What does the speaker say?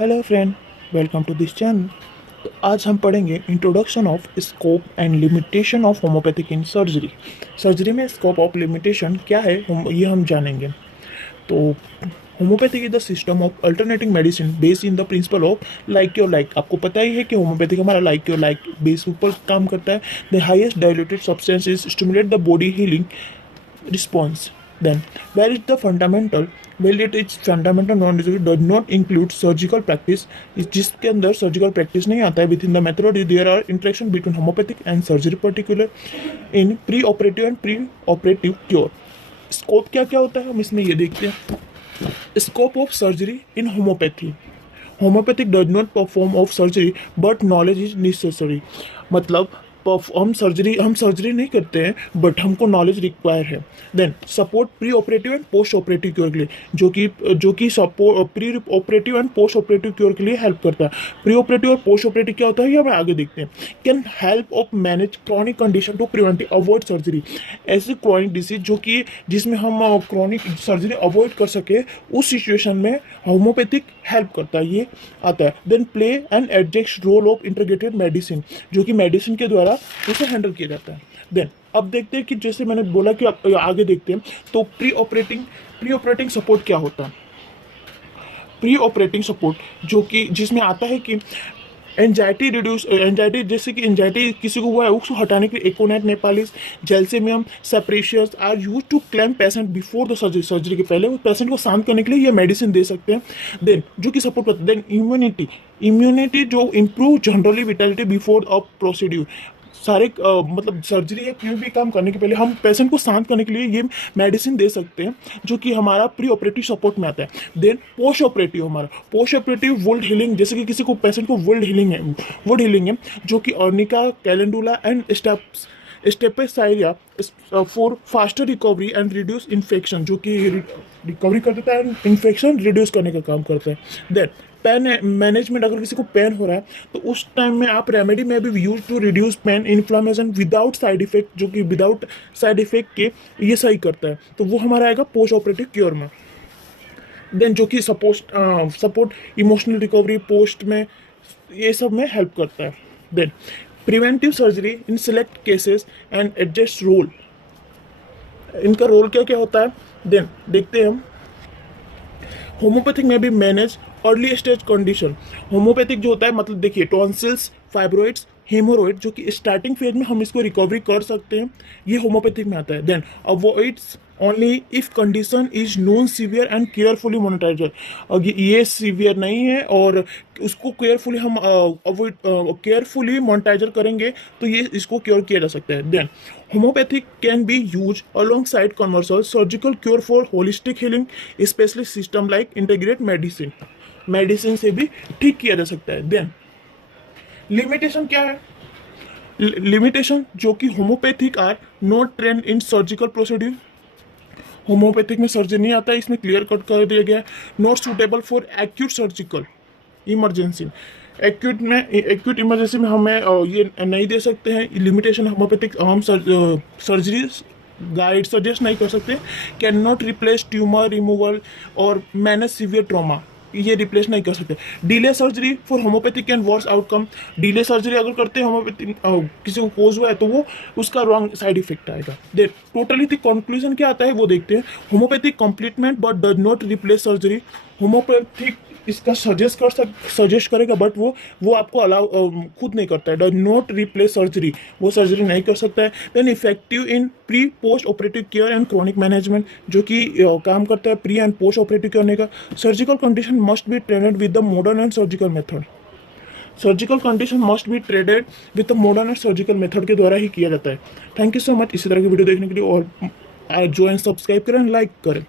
Hello friend, welcome to this channel. तो आज हम पढ़ेंगे introduction of scope and limitation of homeopathic in surgery. Surgery में scope of limitation क्या है ये हम जानेंगे। तो homeopathic is the system of alternating medicine based in the principle of like your like. आपको पता ही है कि होम्योपैथिक हमारा लाइक योर लाइक बेस ऊपर काम करता है। The highest diluted substances stimulate the body healing response. Then, where is the fundamental? Well, it is fundamental knowledge does not include surgical practice. जिसके अंदर surgical practice नहीं आता है. Within the methodology, there are interaction between homeopathic and surgery, particular in pre-operative and pre-operative cure. Scope क्या क्या होता है हम इसमें ये देखते हैं. Scope of surgery in homeopathy. Homeopathic does not perform of surgery, but knowledge is necessary. मतलब हम सर्जरी नहीं करते हैं बट हमको नॉलेज रिक्वायर है. Then support pre operative and post operative cure के लिए, जो कि support pre operative and post operative cure के लिए हेल्प करता है. प्री ऑपरेटिव और पोस्ट ऑपरेटिव क्या होता है ये हम आगे देखते हैं. Can help of manage chronic condition to prevent avoid surgery. ऐसी क्रॉनिक डिसीज जिसमें हम क्रॉनिक सर्जरी अवॉइड कर सके उस सिचुएशन में होम्योपैथिक हेल्प करता है, ये आता है. Then play and adjust role of integrated medicine, जो कि मेडिसिन के द्वारा उसे हैंडल किया जाता है. देन अब देखते हैं कि जैसे मैंने बोला कि आप आगे देखते हैं तो प्री ऑपरेटिंग सपोर्ट क्या होता है. प्री ऑपरेटिंग सपोर्ट जिसमें आता है कि एंजाइटी जैसे कि एंजाइटी किसी को हुआ है उसको हटाने के लिए एकोनाइट नेपालिस जेल्सेमियम सेपरेशियस are use to claim patient before the surgery के पहले वो पेशेंट को शांत करने के लिए ये मेडिसिन दे सकते हैं. देन जो कि सपोर्ट करते हैं. देन इम्यूनिटी जो improve generally vitality before a procedure. सारे मतलब सर्जरी या कोई भी काम करने के पहले हम पेशेंट को शांत करने के लिए ये मेडिसिन दे सकते हैं जो कि हमारा प्री ऑपरेटिव सपोर्ट में आता है. Then post operative wound healing, जैसे कि किसी को पेशेंट को वुंड हीलिंग है जो कि arnica calendula and staphysagria for faster recovery and reduce infection, जो कि रिकवरी कर देता है एंड इन्फेक्शन रिड्यूस करने का काम करता है. देन पेन मैनेजमेंट, अगर किसी को पेन हो रहा है तो उस टाइम में आप रेमेडी में भी use to reduce pain inflammation without side effect, जो कि विदाउट साइड इफेक्ट के ये सही करता है. तो वो हमारा आएगा पोस्ट ऑपरेटिव क्योर में. देन जो कि सपोर्ट इमोशनल रिकवरी पोस्ट में ये सब में हेल्प करता है. Then preventive surgery in select cases and adjust role. इनका रोल क्या क्या होता है देन देखते हैं हम. होम्योपैथिक में भी manage early stage condition. Homeopathic जो होता है मतलब देखिए टॉन्सिल्स, फाइब्रोइड्स, हेमोरॉइड, जो कि स्टार्टिंग फेज में हम इसको रिकवरी कर सकते हैं, ये होम्योपैथिक में आता है. Then avoids only if condition is known severe and carefully monitorizer. ये सीवियर नहीं है और उसको केयरफुली हम अवॉइड केयरफुली मॉनिटराइजर करेंगे तो ये इसको क्योर किया जा सकता है. Then homeopathic can be use alongside conversal surgical cure for holistic healing specially system like integrate medicine से भी ठीक किया जा सकता है. देन लिमिटेशन क्या है. लिमिटेशन जो कि homeopathic are not trained in surgical procedure. Homeopathic में सर्जरी नहीं आता है, इसमें क्लियर कट कर दिया गया. Not suitable for acute surgical emergency. Acute emergency में हमें ये नहीं दे सकते हैं. लिमिटेशन होम्योपैथिक हम सर्जरी गाइड सजेस्ट नहीं कर सकते. Can not replace tumour removal और मैनेज सीवियर ट्रॉमा, ये रिप्लेस नहीं कर सकते. Delay surgery for homeopathic can worse outcome. Delay surgery अगर करते हैं होम्योपैथिक किसी को कोज हुआ है तो वो उसका रॉन्ग साइड इफेक्ट आएगा. देन टोटली थी कंक्लूजन क्या आता है वो देखते हैं. Homeopathic complement but does not replace surgery. Homeopathic इसका सजेस्ट करेगा बट वो आपको अलाउ खुद नहीं करता है. डज नॉट रिप्लेस सर्जरी, वो सर्जरी नहीं कर सकता है. Then effective in pre post operative care and chronic management, जो कि काम करता है प्री एंड पोस्ट ऑपरेटिव करने का. Surgical condition must be treated with the modern and surgical method. Surgical condition must be treated with the modern and surgical method के द्वारा ही किया जाता है. Thank you so much. इसी तरह की वीडियो देखने के लिए और जो सब्सक्राइब करें, लाइक करें.